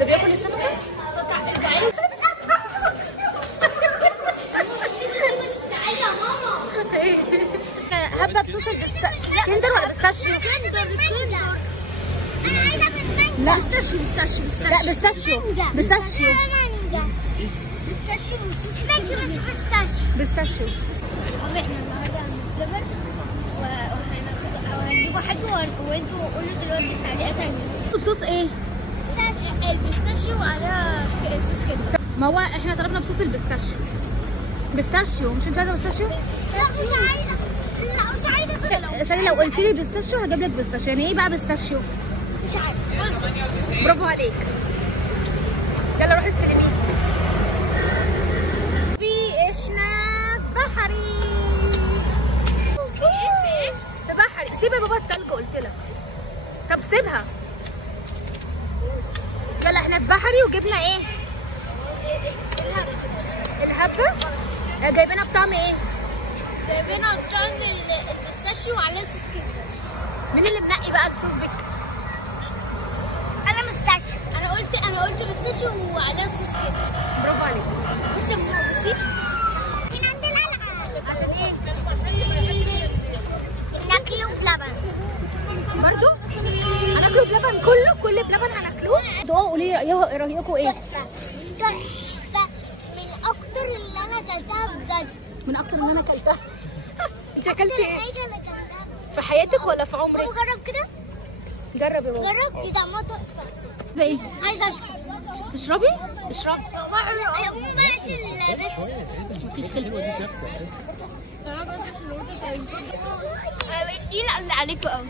ده بياكل السمكه؟ تعالي تعالي يا ماما. هبدا بصوص كندر ولا بيستاشيو؟ كندر. انا عايزه بالمانجا. لا بيستاشيو. لا بيستاشيو. بيستاشيو. بيستاشيو. احنا النهارده هنتكلم وهنجيبوا حاجه وانتوا قولوا دلوقتي التعليقات هنجيبوا. صوص ايه؟ البيستاشيو على صوص كده. ما هو احنا طلبنا بصوص البيستاشيو. بيستاشيو مش انت عايزه بيستاشيو؟ لا مش عايزه. لا مش عايزه. سالي لو قلت لي بيستاشيو هجيب لك بيستاشيو. يعني ايه بقى بيستاشيو؟ مش عارفه. برافو عليك. يلا روحي استلمي. احنا بحري. في بحري. سيبي بابا التلج قلت لك. طب سيبها. يلا احنا في بحري وجبنا ايه؟ الهبه. جايبينها بطعم ايه؟ جايبينها بطعم البيستاشيو وعليها صوص كده. مين اللي منقي بقى الصوص بك؟ انا مستاشيو. انا قلت بيستاشيو وعليها صوص كده. برافو عليك. بصي يا ماما بصي. هنا عندنا العاب. عشان ايه؟ ناكله بلبن. برضو؟ هناكله بلبن كله؟ كل بلبن هناكلوه؟ قولي رأيكم ايه؟ تحفة. من اكتر اللي انا اكلتها بجد. من اكتر اللي انا اكلتها. انت اكلتي ايه؟ حاجة اللي اكلتها في حياتك ولا في عمرك؟ بابا جرب كده. جرب يا بابا. جربتي طعمها تحفة. زي ايه؟ عايزة اشرب. تشربي؟ اشربي. مفيش خلفة. تقيلة اللي عليكوا قوي.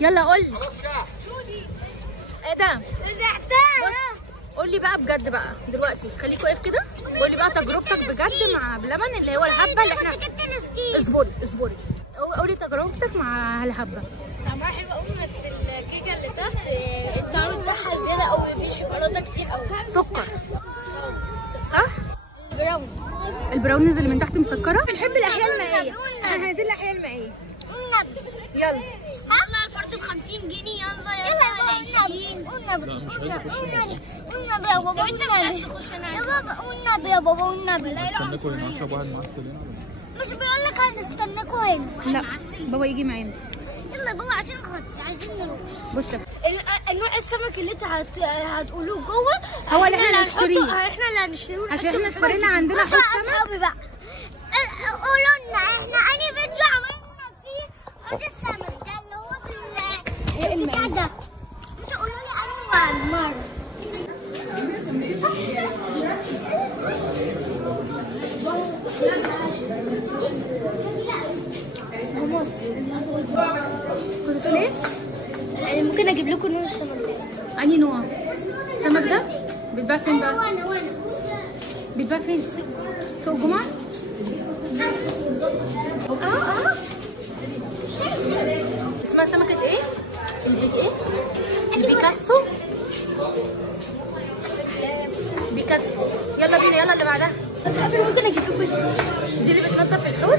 يلا قولي. ايه ده؟ زعتها. قولي بقى بجد بقى دلوقتي خليك واقف كده. قولي بقى تجربتك بجد مع بلبن اللي هو الهبه اللي احنا. اصبري. قولي تجربتك مع الهبه. طعمها حلو قوي بس الكيكه اللي تحت الطعم بتاعها زياده قوي. في شوكولاته كتير قوي. سكر. صح؟ براونيز. البراونيز اللي من تحت مسكره. بنحب الاحياء المائيه. احنا عايزين الاحياء المائيه. يلا. يلا الفرد ب 50 جنيه. يلا 20. والنبي يا بابا. انت مش عايز تخش انا يا بابا. والنبي يا بابا والنبي. لا استناكوا هنا. اكتر واحد معسل هنا. مش بيقول لك هنستناكوا هنا. لا بابا يجي معانا. يلا يا بابا عشان عايزين نروح. بص نوع السمك اللي انت هتقولوه جوه هو اللي احنا هنشتريه. احنا اللي هنشتريه عشان احنا اشترينا عندنا حوض سمك. بقى قولوا لنا احنا انهي فيديو عملنا فيه حوض السمك ده اللي هو في البتاع ده. مش قولوا لي انهي المره. كنت بتقول ايه؟ ممكن اجيب لكم نوع السمك ده. انهي نوع؟ السمك ده؟ بيتباع فين بقى؟ وانا بيتباع فين؟ سوق الجمعة؟ اسمها سمكة ايه؟ ايه؟ البيكاسو. يلا بينا. يلا اللي بعدها. ممكن اجيب لكم دي اللي بتنضف الحوت.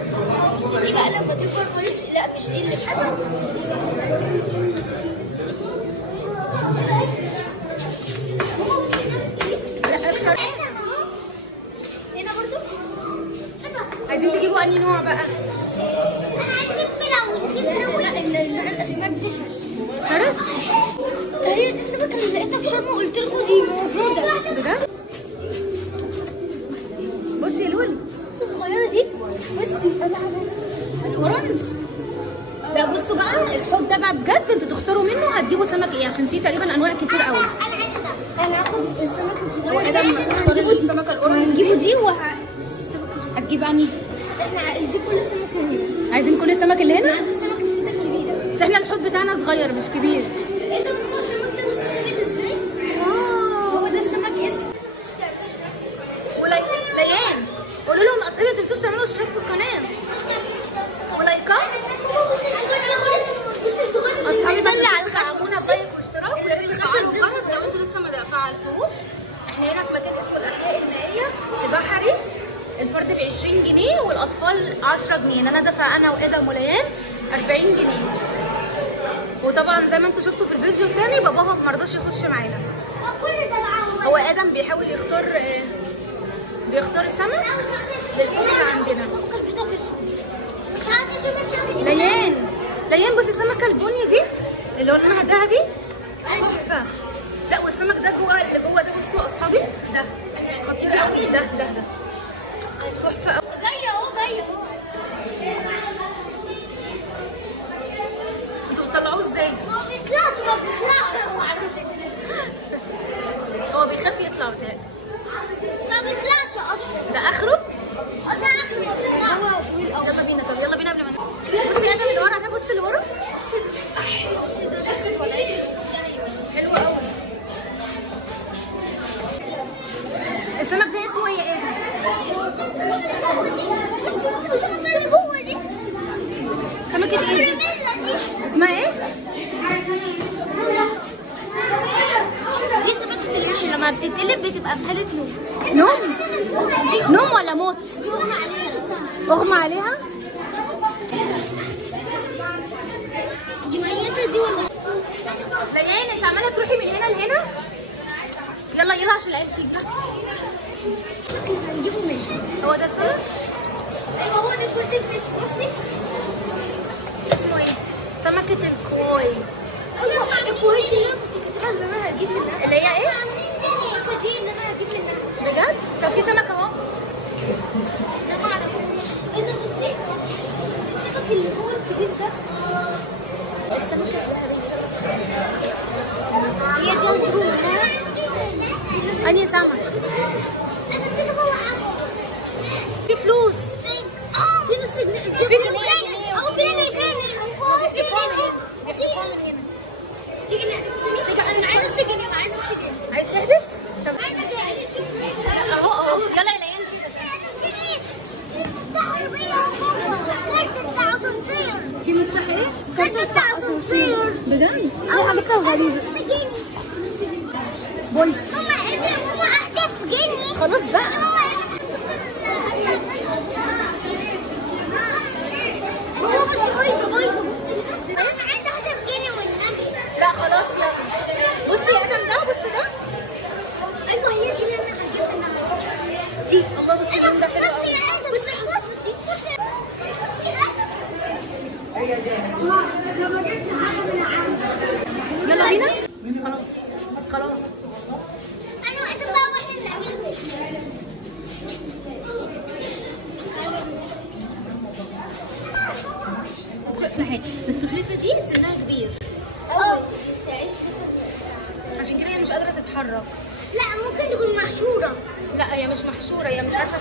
بس دي بقى لما تكبر خالص. لا مش دي اللي لا اكثر. هنا برضو. عايزين تجيبوا انهي نوع بقى؟ انا عايز اجيب ملون. لا الاسماك دي شرس؟ هي دي السمكه اللي لقيتها في شرم وقلت لكم دي موجوده بجد؟ بصي يا لولي الصغيره دي. بصي انا الاورنج. لا بصوا بقى الحوض ده بقى بجد انتوا تختاروا منه هتجيبوا سمك ايه عشان فيه تقريبا انواع كتير قوي. انا عايزه ده. انا هاخد السمك الصغير ده. هنجيبوا السمكه الاورنج. هنجيبوا دي هتجيب انهي؟ احنا عايزين كل السمك اللي هنا. عايزين كل السمك اللي هنا؟ عايز السمك السوداء الكبيره. بس احنا الحوض بتاعنا صغير مش كبير. ايه ده بابا السمك ده؟ بص السمك ازاي. هو ده السمك اسمه وليان. قولوا لهم اصل ما تنسوش تعملوا اشتراك في القناه ولايكات. بصي الصغير. اصحابي بقى اللي تعاونونا بلايك واشتراك ويا ريت تفعلوا الجرس لو انتوا لسه ما فعلتوش. احنا هنا في مكان اسمه الاحياء المائيه في بحري. الفرد ب 20 جنيه والاطفال 10 جنيه. انا دافعه انا وادم وليان 40 جنيه. وطبعا زي ما انتوا شفتوا في الفيديو التاني باباها مرضاش يخش معانا. هو ادم بيحاول يختار السمك للاكل عندنا. ليان بصي السمكه البني دي اللي لونها ذهبي تحفه. لا والسمك ده جوه اللي جوه ده بصوا اصحابي ده خطير قوي. ده تحفه قوي. جايه اهو جايه. انتوا بتطلعوه ازاي؟ ما بيطلعش. هو بيخاف يطلع بتاعي. ما بيطلعش اصلا. ده اخره؟ ده اخره ما بيطلعش. يلا بينا. طب يلا بينا قبل ما بصي انا اللي ورا ده. بصي اللي ورا حلو قوي. السمك ده اسمه ايه؟ سمكة ايه دي؟ اسمها ايه؟ دي سمكة القش لما بتتقلب بتبقى في حالة نوم. نوم ولا موت؟ اغمى عليها؟ دي ميتة دي ولا؟ ليان انت عمالة تروحي من هنا لهنا؟ يلا عشان العيال تيجي. هنجيبه منين؟ هو ده السمك؟ ايوه هو ده كويس فيش. بصي اسمه ايه؟ سمكة الكوي. ايوه الكويت اللي انا كنت كاتبها ان انا هجيب منها. اللي هي ايه؟ السمكة دي اللي انا هجيب منها. بجد؟ طب في سمك اهو. ده ما اعرفوش. ايه ده؟ بصي السمك اللي هو الكبير ده. السمكة الذهبية. هي دي هنجيبه أنهي سمك؟ في فلوس. في نص جنيه. في جنيه. او فيني تيجي انا معايا نص جنيه. عايز تهدف؟ طب اهو يلا يا ليان في مفتاح ايه؟ كارت اسانسير. بجد؟ اه حاجة غريبة. بولس. ماما اهدف جنيه. خلاص بقى. هو بس بايظة. انا عايزة اهدف جنيه والنبي. لا خلاص يلا. بصي يا ادم ده. بصي ده. ايوه هي دي اللي انا هجيب منها. دي الله بصي ده حلو قوي. بصي يا ادم. بصي يلا بينا. خلاص. انا عايزة بقى واحد اللي عامل السلحفاة دي سنها كبير تعيش عشان كده هي مش قادرة تتحرك. لا ممكن تكون محشورة. لا هي مش محشورة. هي مش عارفة